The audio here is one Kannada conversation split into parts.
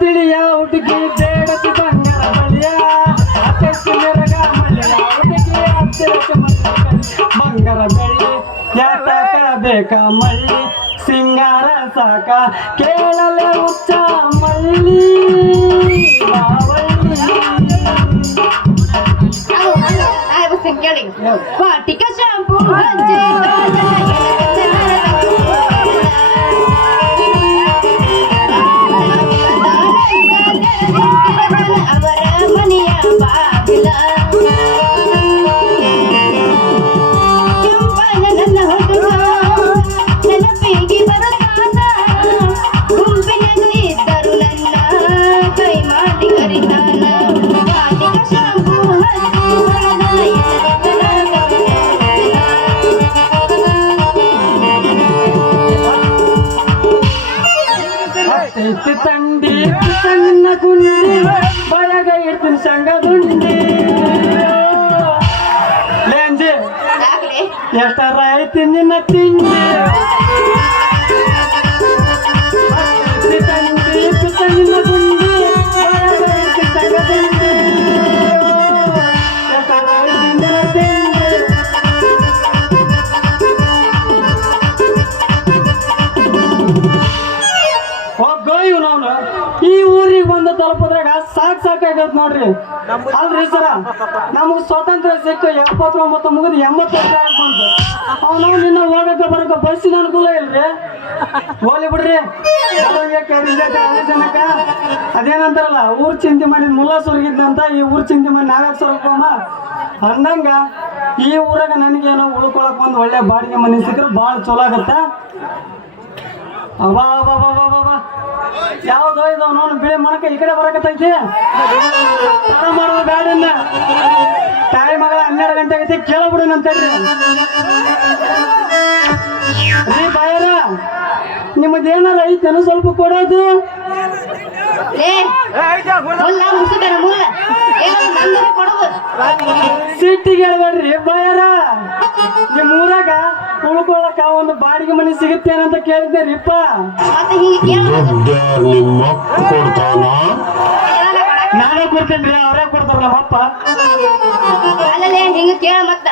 ತಿಳಿಯ ಹುಡುಗಿ ಬೇಡಕ್ಕೆ ಬಂಗಾರ ಮಲಿಯ ಅತ್ತೆರಗ ಮಲಿಯ ಹುಡುಗಿ ಅತ್ತೆರಕ್ಕೆ ಬಂಗಾರ ಬೆಳ್ಳಿ ಯಾತಕ ಬೇಕ ಮಲ್ಲಿ ಸಿಂಗಾರ ಸಾಕ ಕೇಳಲೆ ಹುಚ್ಚ ಮಲ್ಲಿ ಬಾವಳ್ಳಿ ತಂಡಿ ಸಣ್ಣ ಗುಂಡಿ ಬಳಗ ಸಂಗ ಸಂಗದುಂಡಿ ಲೇಂಜಿ ಎಷ್ಟರ ಐತಿ ನಿನ್ನ ತಿಂಡಿ? ಸಾಕ್ ಸಾಕಾಗತ್ ನೋಡ್ರಿ. ಅಲ್ರಿ ಸರ, ನಮಗ್ ಸ್ವಾತಂತ್ರ್ಯ ಸಿಕ್ಕ, ಎಪ್ಪತ್ತೊಂಬತ್ತು ಮುಗಿದು ಎಂಬತ್ತು ವರ್ಷ ಆಗ್ಬಂತು ಅವನು ನಿನ್ನ ಹೋಗಕ್ಕೆ ಬರಕ ಬಸ್ಸಿನ ಅನುಕೂಲ ಇಲ್ರಿ? ಹೋಲಿ ಬಿಡ್ರಿ. ಜನಕ ಅದೇನಂತಾರಲ್ಲ, ಊರ್ ಚಿಂತೆ ಮಾಡಿದ ಮುಲ್ಲ ಸುರಗಿದ್ದಂತ ಈ ಊರ್ ಚಿಂತೆ ಮಾಡಿ ನಾವ್ಯಾಕೆ ಸುರಕೋಮ ಅಂದಂಗ ಈ ಊರಾಗ ನನಗೇನೋ ಉಳ್ಕೊಳಕ್ ಒಂದು ಒಳ್ಳೆ ಬಾಡಿಗೆ ಮನೆ ಸಿಕ್ಕರೆ ಭಾಳ ಚಲೋ ಆಗತ್ತ. ಅವಾ ಅವಾ. ಯಾವ್ದೋ ಇದಾವ ನೋಡ್, ಬಿಳಿ ಮಣಕ ಈ ಕಡೆ ಬರಕತ್ತೈತಿ. ತಡ ಮಾಡೋದು ಬ್ಯಾಡನ್ನ ತಾಯಿ ಮಗಳ ಹನ್ನೆರಡು ಗಂಟೆ ಆಗೈತಿ, ಕೇಳಬಿಡಿ ಅಂತೇಳಿ ರೀ ಬಾಯರ, ನಿಮ್ಮದೇನಾರ ಐತೇನು ಸ್ವಲ್ಪ ಕೊಡೋದು ಲೇ ಮುಲ್ಲ ಮುಸುಕರ ಮುಲ್ಲ ಏನೋ ನಂದರ ಕೊಡುದು ಸಿಟ್ಟಿಗೆ ಹೇಳ್ಬೇಡ್ರಿ ಬಾಯರ. ನಿಮ್ಮ ಊರಾಗ ಉಳ್ಕೊಳಕ ಒಂದು ಬಾಡಿಗೆ ಮನೆ ಸಿಗುತ್ತೇನಂತ ಅಂತ ರೀಪ್ಪ ಮತ್ತೆ ಹಿಂಗೆ ಕೇಳೋದು? ನಿಮ್ಮ ಕೊಡ್ತಾನ. ನಾನೇ ಕೊಡ್ತೇನ್ರಿ ಅವರೇ ಕೊಡ್ತಾರ ನಮ್ಮಪ್ಪ. ಅಲ್ಲಲೇ ಹಿಂಗೆ ಕೇಳ ಮತ್ತ.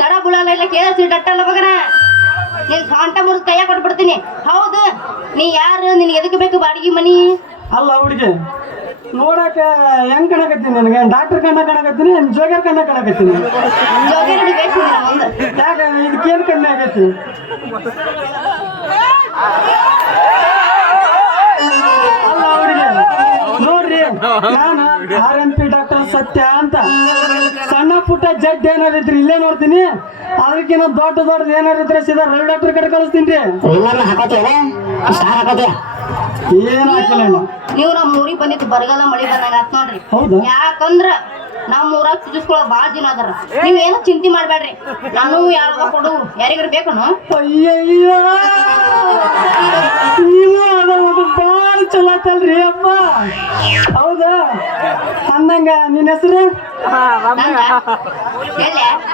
ತಡ ಬುಳಲ್ಲ ಇಲ್ಲ ಕೇಳ ಸಿಟ್ಟಲ್ಲ ಮಗನ. ನೀನ್ ಕಾಂಟ ಮುರಿದು ಕೈಯ ಕೊಟ್ಬಿಡ್ತೀನಿ. ಹೌದು ನೀ ಯಾರು ನಿನಗೆ ಎದಕ್ಕೆ ಬೇಕು ಬಾಡಿಗೆ ಮನಿ? ಅಲ್ಲ ಹುಡುಗಿ ನೋಡಕ ಹೆಂಗ್ ಕಣಕತ್ತೀನಿ ನನಗೆ? ಡಾಕ್ಟರ್ ಕಣ್ಣ ಕಾಣಕತ್ತೀನಿ ಜೋಗರ್ ಕಣ್ಣ ಕಣಕತ್ತೀನಿ? ಯಾಕೆ ಇದಕ್ಕೇನ್ ಕಮ್ಮಿ ಆಗೈತಿ? ಅಲ್ಲ ಅವ್ರಿಗೆ ನೋಡ್ರಿ ನಾನು ಆರ್ ಎಂ ಪಿ ಡಾಕ್ಟರ್ ಸತ್ಯ ಅಂತ. ಸಣ್ಣ ಪುಟ್ಟ ಜಡ್ ಏನಾರಿದ್ರಿ ಇಲ್ಲೇ ನೋಡ್ತೀನಿ. ಅದಕ್ಕಿಂತ ದೊಡ್ಡ ದೊಡ್ಡದು ಏನಾರಿದ್ರೆ ಸೀದಾ ರವಿ ಡಾಕ್ಟರ್ ಕಡೆ ಕಳಿಸ್ತೀನಿ ರೀ. ಏನ್ ಹಾಕಲ್ಲ. ನೀವು ನಮ್ಮ ಊರಿಗೆ ಬಂದಿತ್ತು ಬರಗಾಲ ಮಳಿ ಬಂದಾಗ ಆತ್ ನೋಡ್ರಿ. ಹೌದಾ? ಯಾಕಂದ್ರ ನಮ್ಮ ಊರಾಗ ಸುಧಿಸ್ಕೊಳ್ಳೋ ಬಾಳ ಜನ ಅದಾರ. ನೀವೇನು ಚಿಂತೆ ಮಾಡ್ಬೇಡ್ರಿ ನಾನು ಯಾರದ ಕೊಡು ಯಾರಿಗಾರ ಬೇಕನು? ಅಯ್ಯಯ್ಯ! ನೀವು ಅದು ಭಾಳ ಚಲೋ ರೀ ಅಪ್ಪ ಹೌದಾ? ಅಂದಂಗ ನಿನ್ನ ಹೆಸರು?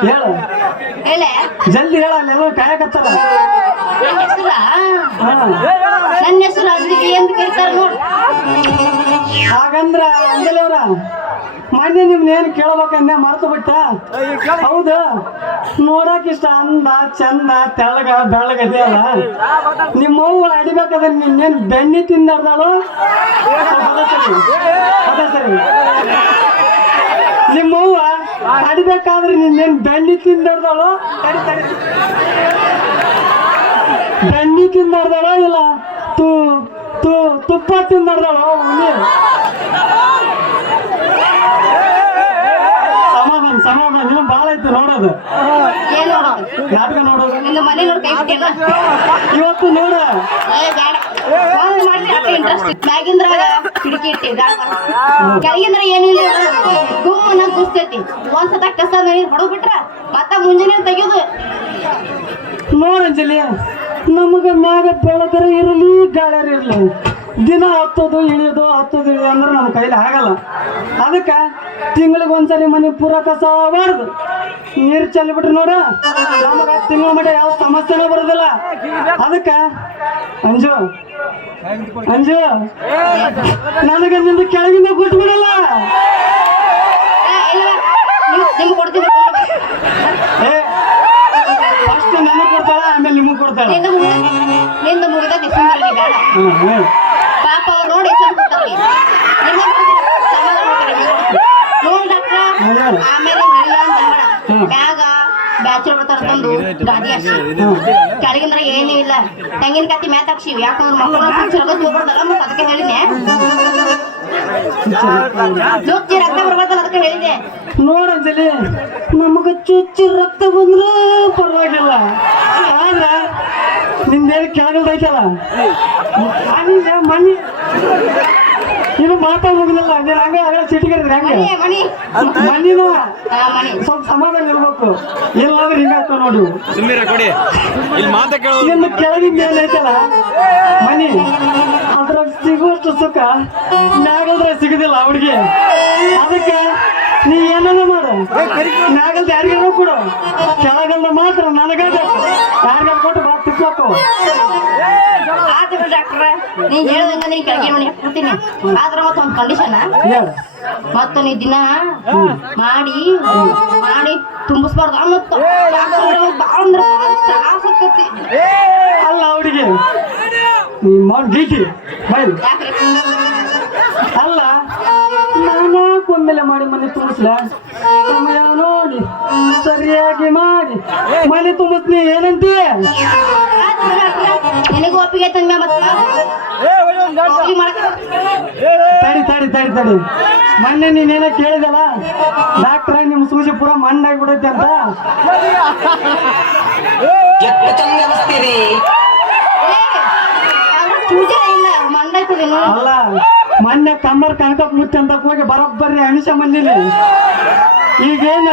ಹೇಳು. ಎಲ್ಲೆ ಜಲ್ದಿ ಹೇಳ ಅಲ್ಲೆಲ್ಲ ಕಾಯಕತ್ತಾರ. ನನ್ನ ಹೆಸರ? ಅದಕ್ಕೆ ಏನು ಕರೀತಾರ ನೋಡು. ಹಾಗಂದ್ರ ಅಂಜಲಿ ಅವ್ರ ಮೊನ್ನೆ ನಿಮ್ನ ಏನ್ ಕೇಳ್ಬೇಕಂದೆ ಮರ್ತು ಬಿಟ್ಟ? ಹೌದು. ನೋಡಕ್ ಇಷ್ಟ ಅಂದ ಚಂದ ತೆಳಗ ಬೆಳಗದೆ ಅಲ್ಲ ನಿಮ್ಮವ್ವ ಅಡಿಬೇಕಾದ್ರೆ ನಿನ್ನೇನು ಬೆಣ್ಣೆ ಅದ ಸರಿ ಅದ ಸರಿ ನಿಮ್ಮವ್ವ ಅಡಿಬೇಕಾದ್ರೆ ನಿನ್ನೇನು ಬೆಣ್ಣೆ ತಡಿ ಬೆಣ್ಣೆ ತಿಂದಾಡ್ದಾಳೋ ಇಲ್ಲ ತು ತು ತುಪ್ಪ ತಿಂದಾಡ್ದಾಳೋ ಅವನಿ ಬಾಳ ಐತಿ ನೋಡೋದು ನಾಟಕ ನೋಡೋದು ಇವತ್ತು ನೋಡ. ಮ್ಯಾಗಿಂದ್ರಾಗ ಕಿಟಕಿ ಇಟ್ಟಿ ಗಾಳಿ ಬರ್ತದೆ. ಕೆಳಗಿಂದ್ರ ಏನು ಇಲ್ಲ ಗುಮ್ಮನ ಕುಸ್ತೈತಿ ಒಂದ್ಸತ ಕಸ ನೀರು ಹೊಡದ್ ಬಿಟ್ರ ಮತ್ತ ಮುಂಜಾನೆ ತೆಗಿಯೋದು ನೋಡಂಜಲಿ ನಮಗ ಮ್ಯಾಗ ಬೆಳಕರ ಇರಲಿ ಗಾಳಿಯರ ಇರಲಿ. ದಿನ ಹತ್ತೋದು ಇಳಿಯೋದು ಹತ್ತೋದು ಇಳಿಯೋದು ಅಂದ್ರೆ ನಮ್ಮ ಕೈಲಿ ಆಗಲ್ಲ ಅದಕ್ಕೆ ತಿಂಗಳಿಗೆ ಒಂದ್ಸರಿ ಮನೆ ಪೂರ ಕಸ ಬಾರ್ದು ನೀರು ಚೆಲ್ಬಿಟ್ರೆ ನೋಡು ನಮಗೆ ತಿಂಗಳ ಮಟ್ಟ ಯಾವ ಸಮಸ್ಯೆನೇ ಬರೋದಿಲ್ಲ ಅದಕ್ಕೆ ಅಂಜು ಅಂಜು ನನಗೆ ನಿಂದು ಕೆಳಗಿಂದ ಬಿಡಲ್ಲ ಏ ಫಸ್ಟ್ ನನಗೆ ಕೊಡ್ತಾಳ ಆಮೇಲೆ ನಿಮಗೆ ಕೊಡ್ತಾಳ ಆಮೇಲೆ. ಮ್ಯಾಗ ಬ್ಯಾಚರ್ ತಂದು ಗಾದಿ ಹಚ್ಚಿ ಕೆಳಗಿಂದ್ರ ಏನೂ ಇಲ್ಲ ತೆಂಗಿನ ಕತ್ತಿ ಮ್ಯಾತ್ ಹಾಕ್ಸಿವಿ ಯಾಕಂದ್ರೆ ಮಕ್ಕಳು ಹೋಗ್ಬಾರ್ದಲ್ಲ ಮತ್ತೆ ಅದಕ್ಕೆ ಹೇಳಿದೆ ಚುಚ್ಚಿ ರಕ್ತ ಬರ್ಬಾರ್ದಲ್ಲ ಅದಕ್ಕೆ ಹೇಳಿದೆ ನೋಡಂಜಲಿ ನಮಗ ಚುಚ್ಚಿ ರಕ್ತ ಬಂದ್ರು ಪರವಾಗಿಲ್ಲ ಆದ್ರ ನಿಂದೇನು ಕೆಳಗಲ್ದೈತಲ್ಲ ಮಣ್ಣಿ ಇನ್ನು ಮಾತಾಡ್ ಹೋಗಿಲ್ಲ ಅದೇ ಹಂಗ ಹಂಗ ಮಣಿ ಹಂಗ. ಮಣಿ ಮಣ್ಣಿನ ಸ್ವಲ್ಪ ಸಮಾಧಾನ ಇರ್ಬೇಕು. ಇಲ್ಲಾಂದ್ರೆ ಹಿಂಗಾಗ್ತಾವ ನೋಡು. ಸುಮ್ಮೀರ ಕೊಡಿ. ಇಲ್ಲಿ ಮಾತ ಕೇಳೋ ಇನ್ನು ಮೇಲೆ ಐತಲ್ಲ? ಮನಿ ಅದ್ರಾಗ ಸಿಗುವಷ್ಟು ಸುಖ ಮ್ಯಾಗಲ್ದ್ರೆ ಸಿಗುದಿಲ್ಲ ಅವ್ರಿಗೆ ಅದಕ್ಕೆ ನೀ ಏನೋ ಮಾಡು. ಮ್ಯಾಗಲ್ದ ಯಾರಿಗಾರ ಕೊಡು ಕೆಳಗಲ್ದ ಮಾತ್ರ ನನಗಾದ. ಯಾರಿಗಾರ ಕೊಟ್ಟು ಬಾ ತಿಕ್ಕೋ ಆತು ಬಿಡು ಡಾಕ್ಟ್ರ ನೀ ಹೇಳ್ದಂಗ ನೀ ಕೆಳಗೆ ಹಾಕ್ಬಿಡ್ತೀನಿ ಆದ್ರ ಮತ್ತೆ ಒಂದು ಕಂಡೀಷನ್ ಹೇಳ ಮತ್ತು ನೀ ದಿನ ಮಾಡಿ ಮಾಡಿ ತುಂಬಿಸ್ಬಾರ್ದು. ಅಂದ್ರೆ ಅಲ್ಲ ಅವ್ರಿಗೆ ನೀ ಮಾಡಿ ಗೀಟಿ ಬೈಲ್. ಯಾಕ್ರಿ? ಅಲ್ಲ ಒಮ್ಮೆಲೆ ಮಾಡಿ ಮನೆ ತುಂಬಿಸ್ಲ? ಸಮಯ ನೋಡಿ ಸರಿಯಾಗಿ ಮಾಡಿ. ಮನೆ ತುಂಬಿಸ್ನಿ ಏನಂತೀಯ. ಒಪ್ಪಿಗೆ ತಡಿ ತಡಿ ತಡಿ ತಡಿ. ಮೊನ್ನೆ ನೀನೇನ ಕೇಳಿದಲ್ಲ? ಡಾಕ್ಟ್ರ ನಿಮ್ ಸೂಜಿ ಪೂರ ಮಣ್ಣಾಗ್ಬಿಡೈತೆ ಅಂತ? ಅಲ್ಲ. ಮೊನ್ನೆ ಕಮ್ಮರ್ ಕನಕಪ್ ಮುತ್ತೆ ಅಂತ ಹೋಗಿ ಬರೋಬ್ಬರಿ ಅಣಿಸ ಬಂದಿಲ್ಲ ಈಗೇನ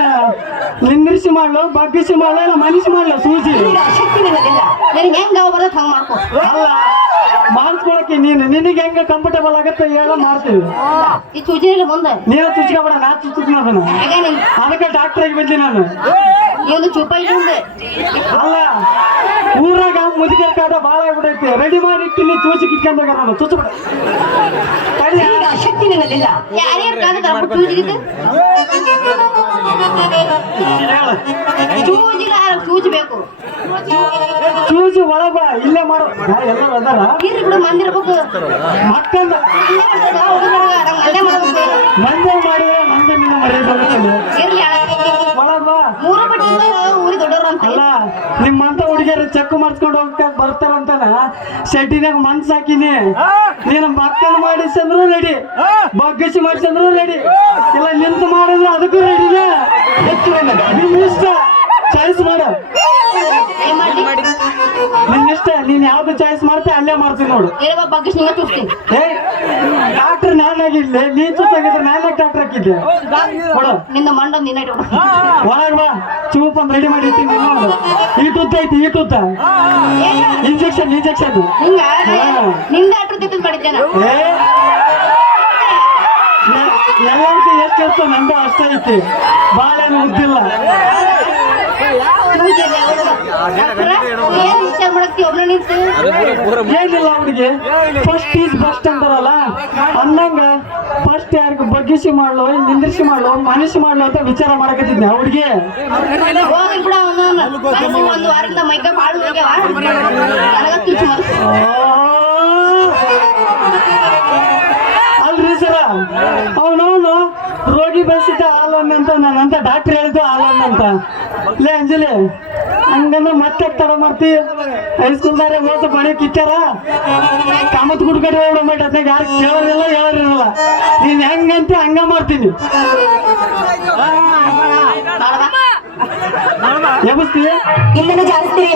ನಿಂದ್ರಿಸಿ ಮಾಡ್ಲು ಬಗ್ಗಿಸಿ ಮಾಡ್ಲು ಇಲ್ಲ ಮನಿಸಿ ಮಾಡ್ಲು ಸೂಜಿ? ಅಲ್ಲ ಮಾಡಿಸ್ಕೊಳಕ್ಕೆ ನೀನು ನಿನಗೆ ಹೆಂಗ ಕಂಫರ್ಟಬಲ್ ಆಗತ್ತೆ ಹೇಳ ಮಾಡ್ತೀವಿ. ನೀನು ಚುಚ್ಕೊಬೇಡ ನಾ ಹಾಗೆ ನಿನ್. ಅದಕ್ಕೆ ಡಾಕ್ಟ್ರಿಗೆ ಬಂದಿ ನಾನು. ಅಲ್ಲ ಊರಾಗ ಮುದುಕರ ಕಾಟ ಭಾಳ ಆಗ್ಬಿಡೈತಿ ರೆಡಿ ಮಾಡಿ ಇಟ್ಟಿನಿ ಚೂಚಿ ಕಿತ್ಕೊಂಡಾಗ ನಾನು ಚುಚ್ಚಬಿಡ ಶಕ್ತಿ ನಿನಗಿಲ್ಲ ಯಾರ್ಯಾರು ಚೂಜಿ ಬೇಕು ಒಳಗ ಇಲ್ಲೇ ಮಾಡು ಎಲ್ಲರೂ ಅದಾರ ಇರ್ರಿ ಬಿಡು ಮಂದಿರ್ಬೇಕು ಮಕ್ಕಂದ ಇಲ್ಲೇ ಬಿಡ್ತದ ಹುಡುಗರಾಗ ನಂಗೆ ಅಲ್ಲೇ ಮಾಡ್ಬೇಕು ಮಂದೆ ಮಾಡಿದ್ರೆ ಮಂದೆ ನಿನ್ನ ಮರ್ಯಾದೆ ಇರ್ಲಿ ಅಣ್ಣ. ಒಳಗ ಮೂರು ಬಿಟ್ಟಿಂದ ಊರಿ ದೊಡ್ಡವ್ರು ಅಂತ ಅಲ್ಲ ನಿಮ್ಮಂತ ಹುಡುಗಿಯರು ಚೆಕ್ ಮಾಡಿಸ್ಕೊಂಡು ಶೆಟ್ಟಿನಾಗ ಮನ್ಸ್ ಹಾಕಿನಿ. ನೀನು ಮಕ್ಕಳು ಮಾಡಿಸಂದ್ರು ರೆಡಿ ಬಗ್ಗಿಸಿ ಮಾಡಿಸಂದ್ರು ರೆಡಿ ಇಲ್ಲ ನಿಂತು ಮಾಡಿದ್ರು ಅದಕ್ಕೂ ರೆಡಿನೇ ನಿಮ್ಮ ಇಷ್ಟ ಚಾಯ್ಸ್ ಮಾಡ. ಏನ್ ಮಾಡ್ಲಿ ನಿನ್ ಇಷ್ಟ ನೀನ್ ಯಾವ್ದು ಚಾಯ್ಸ್ ಮಾಡ್ತೆ ಅಲ್ಲೇ ಮಾಡ್ತೀನಿ ನೋಡು. ಏ ಡಾಕ್ಟರ್ ನಾನಾಗಿಲ್ಲೇ ನೀ ಚುತ್ತಾಗಿದ್ರೆ ನಾನೇ ಡಾಕ್ಟರ್ ಹಾಕಿದ್ದೆ. ಕೊಡು. ನಿನ್ನ ಮಂಡ ನಿನ್ನ. ಒಳಗ್ ಬಾ ಚೂಪ್ ಅಂತ ರೆಡಿ ಮಾಡಿ ಇಟ್ಟಿನಿ ನೋಡು. ಈ ತುತ್ತ ಐತಿ ಈ ತುತ್ತ? ಇಂಜೆಕ್ಷನ್ ಇಂಜೆಕ್ಷನ್ ಹಿಂಗ? ನಿಂದ ಡಾಕ್ಟರ್ ತಿದ್ದು ಮಾಡಿದ್ದೇನ ಎಲ್ಲರಿಗೂ ಎಷ್ಟು ಇರ್ತೋ ನಂದು ಅಷ್ಟ ಐತಿ. ಬಾಳೆನು ಉದ್ದಿಲ್ಲ. ಏನಿಲ್ಲ ಅವನಿಗೆ ಫಸ್ಟ್ ಈಸ್ ಬೆಸ್ಟ್ ಅಂತಾರಲ್ಲ ಅಂದಂಗ ಫಸ್ಟ್ ಯಾರಿಗೂ ಬಗ್ಗಿಸಿ ಮಾಡ್ಲೋ ನಿಂದ್ರಿಸಿ ಮಾಡ್ಲೋ ಮನುಷ್ಯ ಮಾಡ್ಲೋ ಅಂತ ವಿಚಾರ ಮಾಡಕತ್ತಿದ್ದೆ ಅವ್ರಿಗೆ ಒಂದು ಮನಸ್ಸು ಅಲ್ರಿ ಸರ. ಅವನವನು ರೋಗಿ ಬಸ್ಸಿದ್ದ ಹಾಲನ್ನ ಅಂತ ನಾನಂತ ಡಾಕ್ಟರ್ ಹೇಳಿದ್ದು ಹಾಲನ್ನ ಅಂತ. ಲೇ ಅಂಜಲಿ ಹಂಗಂದ್ರೆ ಮತ್ತೆ ತಡ ಮಾಡ್ತಿ. ಹೈಸ್ಕೂಲ್ದಾರ ಮೋಸ ಬಣಿ ಕಿತ್ತಾರ? ಕಾಮತ್ ಗುಡ್ಕಡೆ ಹೋಗ್ಬಿಡ ಮಾಡಿ ಅದ್ನಾಗ ಯಾರು ಕೇಳೋರಿಲ್ಲ ಹೇಳೋರಿರಲ್ಲ. ನೀನ್ ಹೆಂಗಂತ ಹಂಗ ಮಾಡ್ತೀನಿ. ನೋಡವಾ ಇಲ್ಲಿನ ಇಲ್ಲೂ ಜಾಸ್ತಿ